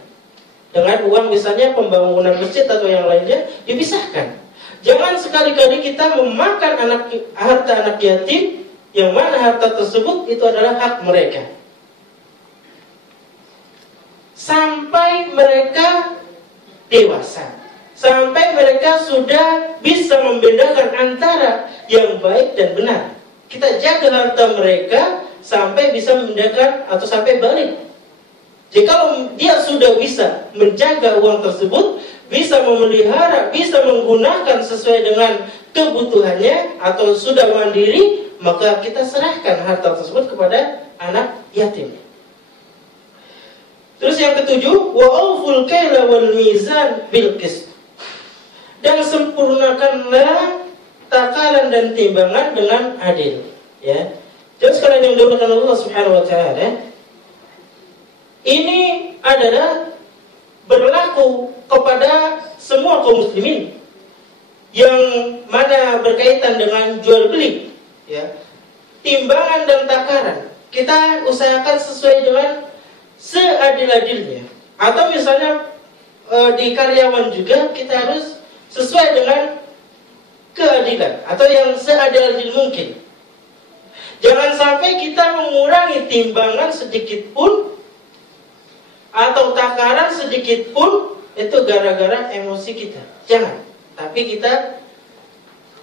dengan uang misalnya pembangunan masjid atau yang lainnya, dipisahkan. Jangan sekali-kali kita memakan harta anak yatim, yang mana harta tersebut itu adalah hak mereka, sampai mereka dewasa, sampai mereka sudah bisa membedakan antara yang baik dan benar. Kita jaga harta mereka sampai bisa membedakan atau sampai balik. Jika dia sudah bisa menjaga uang tersebut, bisa memelihara, bisa menggunakan sesuai dengan kebutuhannya atau sudah mandiri, maka kita serahkan harta tersebut kepada anak yatim. Terus yang ketujuh, wa auful kaila wal mizan bil qist. Dan sempurnakanlah takaran dan timbangan dengan adil. Ya. Jadi sekalian yang dimuliakan Allah Subhanahu wa taala, ini adalah berlaku kepada semua kaum muslimin yang mana berkaitan dengan jual beli, ya. Timbangan dan takaran kita usahakan sesuai dengan seadil-adilnya. Atau misalnya di karyawan juga kita harus sesuai dengan keadilan atau yang seadil-adil mungkin. Jangan sampai kita mengurangi timbangan sedikit pun atau takaran sedikit pun itu gara-gara emosi kita. Jangan. Tapi kita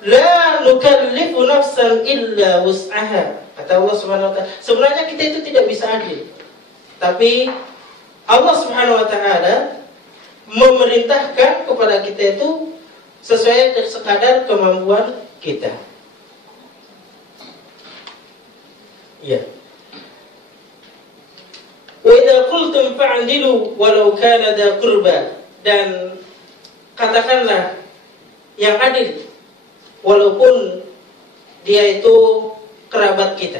la nukallifu nafsan illa wus'aha. Kata Allah Subhanahu wa taala, sebenarnya kita itu tidak bisa adil. Tapi Allah Subhanahu wa taala memerintahkan kepada kita itu sesuai sekadar kemampuan kita. Ya. Wa idza qultum fa'dilu walau kana dha qurba. Dan katakanlah yang adil walaupun dia itu kerabat kita.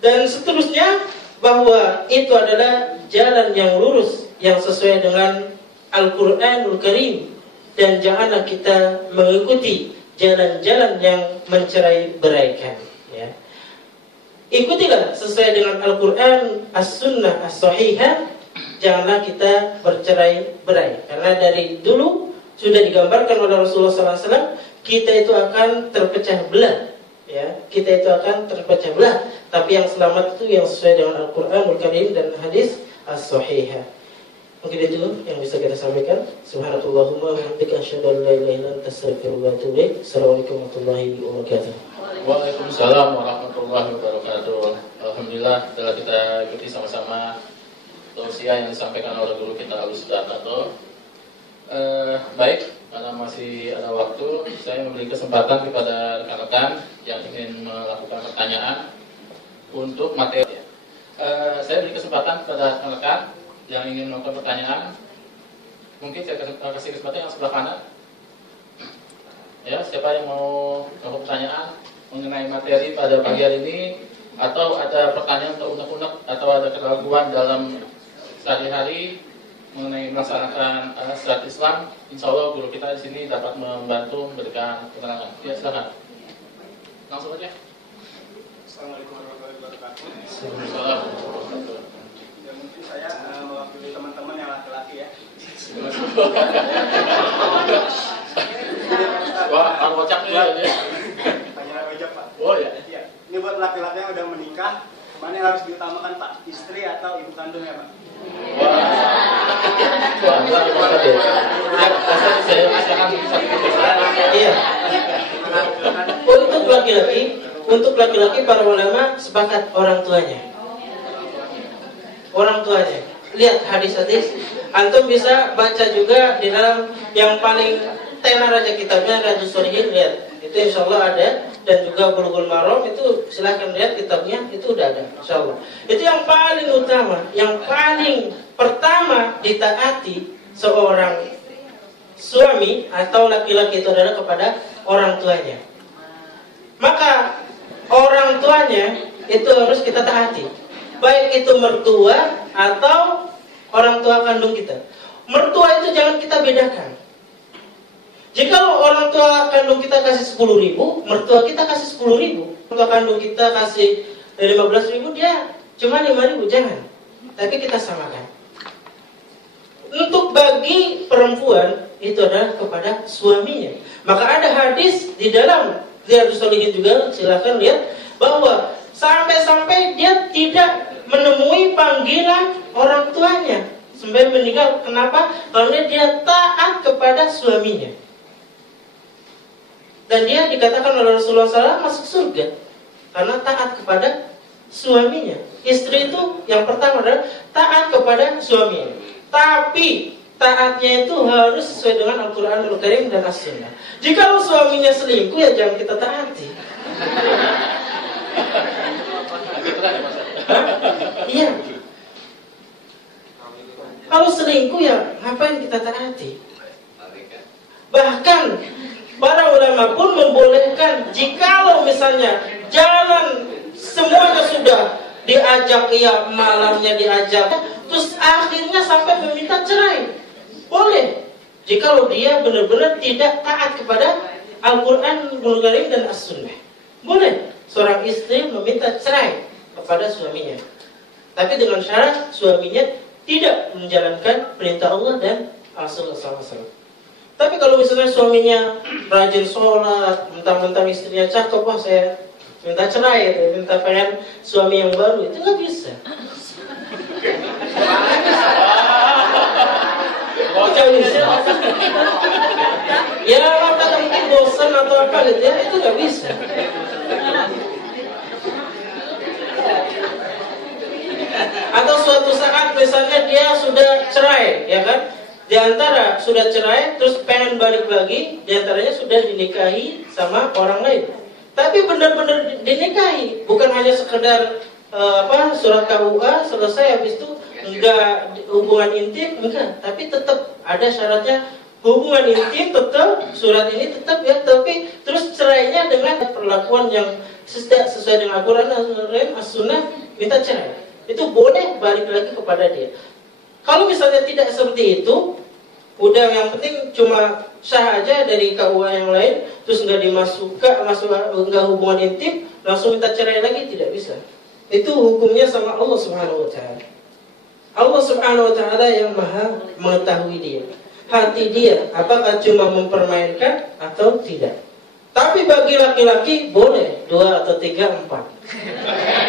Dan seterusnya, bahwa itu adalah jalan yang lurus, yang sesuai dengan Al-Quranul Karim. Dan janganlah kita mengikuti jalan-jalan yang mencerai-beraikan, ya. Ikutilah sesuai dengan Al-Quran, As-Sunnah, As-Sahihah. Janganlah kita bercerai-berai. Karena dari dulu sudah digambarkan oleh Rasulullah SAW, kita itu akan terpecah belah, ya. Kita itu akan terpecah belah. Tapi yang selamat itu yang sesuai dengan Al-Quranul Karim dan hadis As-Sahihah. Mungkin itu yang bisa kita sampaikan. Subhanakallahumma wa bihamdika asyhadu an la ilaha illa anta astaghfiruka wa atubu ilaik. Assalamualaikum warahmatullahi wabarakatuh. Waalaikumsalam warahmatullahi wabarakatuh. Alhamdulillah telah kita ikuti sama-sama tausiah yang disampaikan oleh guru kita Al-Ustaz Tato. Baik, karena masih ada waktu, saya memberi kesempatan kepada rekan-rekan yang ingin melakukan pertanyaan untuk materi. Saya beri kesempatan kepada rekan-rekan yang ingin melakukan pertanyaan. Mungkin saya kasih kesempatan yang sebelah kanan. Ya, siapa yang mau melakukan pertanyaan mengenai materi pada pagi hari ini, atau ada pertanyaan atau unek-unek atau ada keraguan dalam sehari-hari mengenai melaksanakan syariat Islam, insya Allah guru kita di sini dapat membantu memberikan keterangan. Ya, silakan. Langsung aja. Assalamualaikum warahmatullahi wabarakatuh. Assalamualaikum. Ya, mungkin saya mewakili teman-teman yang laki-laki ya. Wah, kocak nih ya. Tanya aja Pak. Oh ya. Iya. Ini buat laki-laki yang udah menikah, mana yang harus diutamakan Pak? Istri atau ibu kandung ya Pak? Iya. Untuk laki-laki para ulama sepakat orang tuanya. Orang tuanya. Lihat hadis-hadis. Antum bisa baca juga di dalam yang paling tenar aja kitabnya Riyadhus Shalihin, lihat. Itu insyaallah ada, dan juga Bulughul Maram itu silahkan lihat kitabnya, itu udah ada insyaallah. Itu yang paling utama, yang paling pertama ditaati seorang suami atau laki-laki itu adalah kepada orang tuanya. Maka orang tuanya itu harus kita taati, baik itu mertua atau orang tua kandung kita. Mertua itu jangan kita bedakan. Jika orang tua kandung kita kasih 10.000, mertua kita kasih 10.000. Mertua kandung kita kasih 15.000, dia cuma 5.000, jangan. Tapi kita samakan. Untuk bagi perempuan itu adalah kepada suaminya. Maka ada hadis di dalam Riyadhus Shalihin juga, silahkan lihat, bahwa sampai-sampai dia tidak menemui panggilan orang tuanya sampai meninggal. Kenapa? Karena dia taat kepada suaminya. Dan dia dikatakan oleh Rasulullah SAW masuk surga karena taat kepada suaminya. Istri itu yang pertama adalah taat kepada suaminya. Tapi taatnya itu harus sesuai dengan Al-Quranul Karim dan As-Sunnah. Jika suaminya selingkuh, ya jangan kita taati. Iya. Kalau selingkuh, ya ngapain kita taati? Bahkan para ulama pun membolehkan, jikalau misalnya jalan semuanya sudah diajak, ya malamnya diajak, terus akhirnya sampai meminta cerai, boleh. Jikalau dia benar-benar tidak taat kepada Al-Quran, Al-Qur'an Karim dan As-Sunnah, boleh seorang istri meminta cerai kepada suaminya, tapi dengan syarat suaminya tidak menjalankan perintah Allah dan Rasulullah SAW. Tapi kalau misalnya suaminya rajin sholat, mentang-mentang istrinya cakep, wah saya minta cerai, minta pengen suami yang baru, itu nggak bisa. Nggak bisa. Ya kata mungkin bosan atau apa gitu ya, itu nggak bisa. Atau suatu saat misalnya dia sudah cerai, ya kan? Di antara sudah cerai terus pengen balik lagi, di antaranya sudah dinikahi sama orang lain. Tapi benar-benar dinikahi, bukan hanya sekedar surat KUA selesai habis itu enggak hubungan intim, enggak, tapi tetap ada syaratnya hubungan intim tetap, surat ini tetap ya, tapi terus cerainya dengan perlakuan yang sesuai dengan Al-Qur'an dan As-Sunnah, minta cerai. Itu boleh balik lagi kepada dia. Kalau misalnya tidak seperti itu, udah yang penting cuma sah aja dari KUA yang lain, terus nggak nggak hubungan intim, langsung minta cerai lagi, tidak bisa. Itu hukumnya sama Allah Subhanahu Wa Taala. Allah Subhanahu Wa Taala yang maha mengetahui dia, hati dia, apakah cuma mempermainkan atau tidak. Tapi bagi laki-laki boleh 2 atau 3, 4.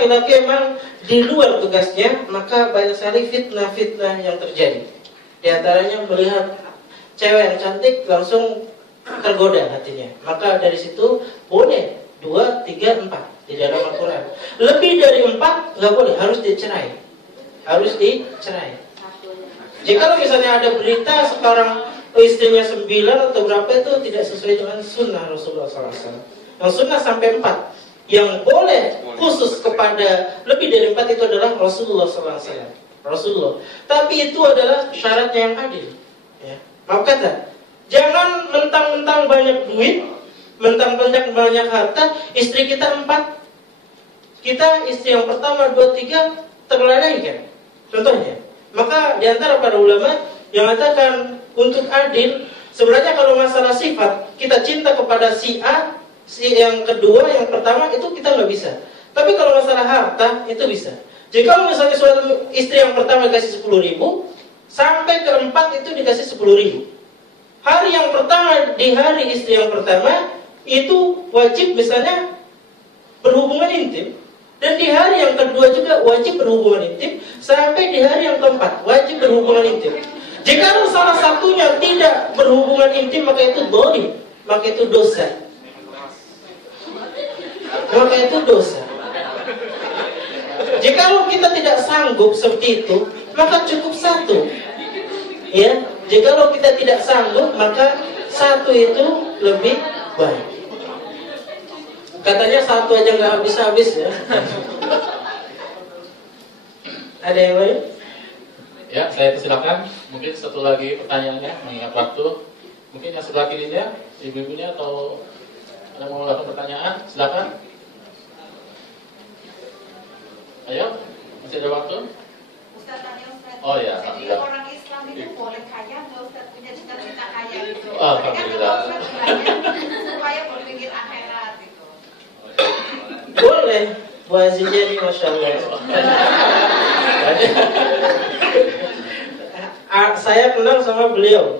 laki-laki memang di luar tugasnya, maka banyak sekali fitnah-fitnah yang terjadi. Di antaranya melihat cewek yang cantik langsung tergoda hatinya. Maka dari situ boleh 2, 3, 4 di dalam Al-Quran. Lebih dari 4 nggak boleh, harus dicerai. Harus dicerai. Jika misalnya ada berita sekarang istrinya 9 atau berapa, itu tidak sesuai dengan sunnah Rasulullah SAW. Yang sunnah sampai 4. Yang boleh khusus kepada lebih dari 4 itu adalah Rasulullah SAW. Rasulullah. Tapi itu adalah syaratnya yang adil. Ya. Maaf kata, jangan mentang-mentang banyak duit, mentang-mentang banyak harta, istri kita 4, kita istri yang pertama, 2, 3 terlalaikan. Contohnya, maka di antara para ulama yang mengatakan untuk adil, sebenarnya kalau masalah sifat, kita cinta kepada si A, si yang kedua, yang pertama itu kita nggak bisa. Tapi kalau masalah harta itu bisa. Jika misalnya suatu istri yang pertama dikasih 10.000, sampai ke-4 itu dikasih 10.000. Hari yang pertama, di hari istri yang pertama itu wajib misalnya berhubungan intim, dan di hari yang kedua juga wajib berhubungan intim, sampai di hari yang keempat wajib berhubungan intim. Jika salah satunya tidak berhubungan intim, maka itu dolim, maka itu dosa. Maka itu dosa. Jika kita tidak sanggup seperti itu, maka cukup 1. Ya, jika kita tidak sanggup, maka 1 itu lebih baik. Katanya 1 aja nggak habis-habis ya. Ada yang lain? Ya, saya persilakan. Mungkin satu lagi pertanyaannya, mengingat waktu. Mungkin yang sebelah kirinya, ibu-ibunya atau ada mau melakukan pertanyaan, silakan. Ayo, masih ada waktu? Ustaz, Oh ya, jadi alhamdulillah. orang Islam itu boleh kaya, nggak Ustaz, punya cita-cita kaya gitu. Alhamdulillah. Kan Ustaz supaya berpikir akhirat gitu. Boleh. Bu Aziza ini Masya Allah. Saya kenal sama beliau.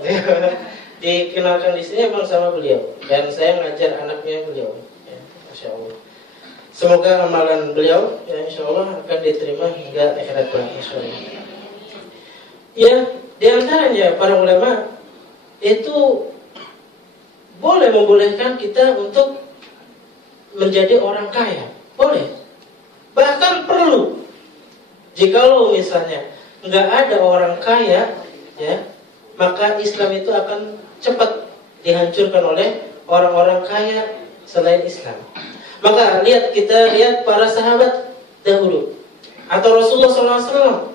Dikenalkan di sini emang sama beliau. Dan saya ngajar anaknya beliau. Ya, Masya Allah. Semoga amalan beliau ya insya Allah akan diterima hingga akhirat kelak insya Allah. Ya, di antaranya para ulama itu boleh membolehkan kita untuk menjadi orang kaya, boleh. Bahkan perlu. Jikalau misalnya nggak ada orang kaya, ya, maka Islam itu akan cepat dihancurkan oleh orang-orang kaya selain Islam. Maka kita lihat para sahabat dahulu atau Rasulullah SAW.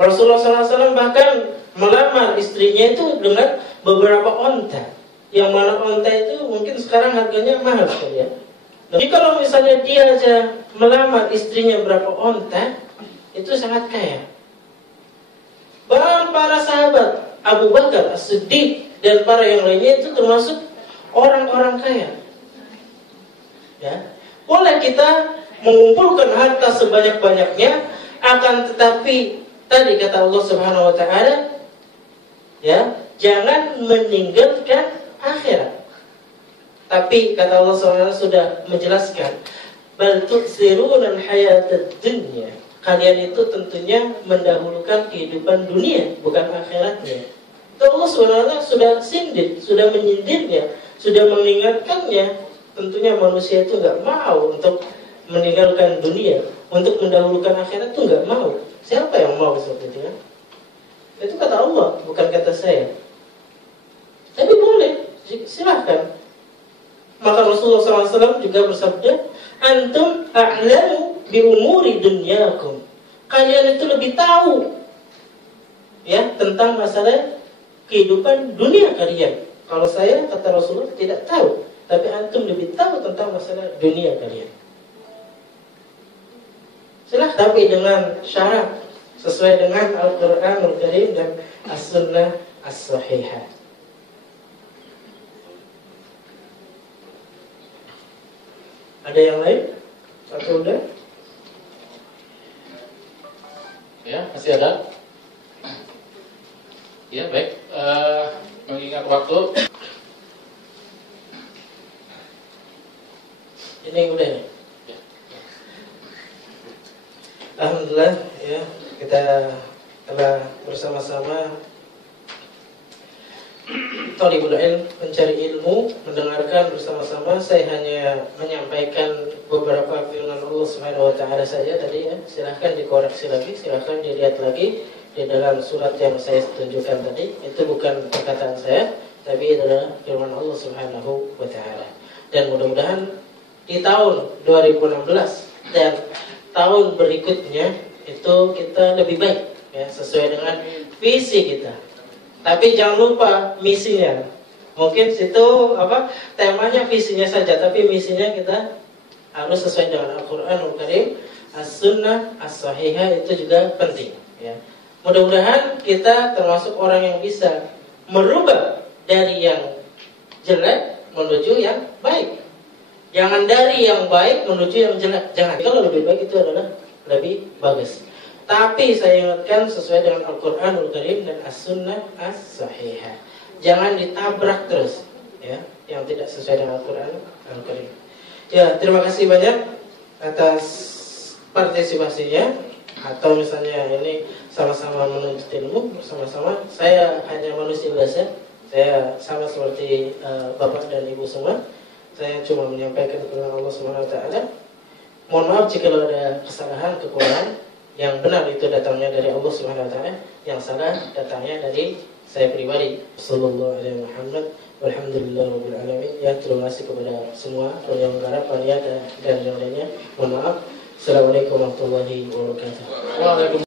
Rasulullah SAW bahkan melamar istrinya itu dengan beberapa onta. Yang mana onta itu mungkin sekarang harganya mahal sekali ya. Jadi kalau misalnya dia aja melamar istrinya berapa onta, itu sangat kaya. Bahkan para sahabat Abu Bakar, As-Siddiq dan para yang lainnya itu termasuk orang-orang kaya. Ya. Boleh kita mengumpulkan harta sebanyak-banyaknya, akan tetapi tadi kata Allah Subhanahu wa taala, ya, jangan meninggalkan akhirat. Tapi kata Allah SWT sudah menjelaskan, bal tu'thiruna al-hayatad dunya. Kalian itu tentunya mendahulukan kehidupan dunia, bukan akhiratnya. Allah SWT sudah sindir, sudah menyindirnya, sudah mengingatkannya. Tentunya manusia itu nggak mau untuk meninggalkan dunia, untuk mendahulukan akhirat itu nggak mau. Siapa yang mau seperti itu ya? Itu kata Allah, bukan kata saya. Tapi boleh, silahkan. Maka Rasulullah SAW juga bersabda, antum a'lamu bi umuri dunyakum. Kalian itu lebih tahu ya tentang masalah kehidupan dunia kalian. Kalau saya kata Rasulullah tidak tahu, tapi antum lebih tahu tentang masalah dunia kalian. Silahkan, tapi dengan syarat sesuai dengan Al-Quranul Karim dan As-Sunnah As-Sahihah. Ada yang lain? Satu udah? Ya, masih ada? Ya, baik. Mengingat waktu. Ini udah nih. Alhamdulillah ya, kita telah bersama-sama Thalibul Ilm, mencari ilmu, mendengarkan bersama-sama. Saya hanya menyampaikan beberapa firman Allah Subhanahu wa taala saja tadi ya. Silahkan dikoreksi lagi, silahkan dilihat lagi di dalam surat yang saya tunjukkan tadi. Itu bukan perkataan saya, tapi adalah firman Allah Subhanahu wa taala. Dan mudah-mudahan di tahun 2016 dan tahun berikutnya itu kita lebih baik ya, sesuai dengan visi kita. Tapi jangan lupa misinya. Mungkin situ temanya visinya saja, tapi misinya kita harus sesuai dengan Al-Qur'anul Karim, As-Sunnah, As-Sahihah, itu juga penting ya. Mudah-mudahan kita termasuk orang yang bisa merubah dari yang jelek menuju yang baik. Jangan dari yang baik menuju yang jelek. Jangan. Kalau lebih baik itu adalah lebih bagus. Tapi saya ingatkan sesuai dengan Al-Qur'anul Karim dan As-Sunnah As-Sahihah. Jangan ditabrak terus ya, yang tidak sesuai dengan Al-Qur'anul Karim. Ya, terima kasih banyak atas partisipasinya. Atau misalnya ini sama-sama menuntut ilmu bersama-sama. Saya hanya manusia biasa. Saya sama seperti Bapak dan Ibu semua. Saya cuma menyampaikan kepada Allah Subhanahu wa taala. Mohon maaf jika ada kesalahan, kekurangan. Yang benar itu datangnya dari Allah Subhanahu wa taala, yang salah datangnya dari saya pribadi. Sallallahu alaihi Muhammad walhamdulillahirabbil alamin. Ya, terima kasih kepada semua penyelenggara, panitia dan yang lainnya. Mohon maaf. Assalamualaikum warahmatullahi wabarakatuh. Waalaikumsalam.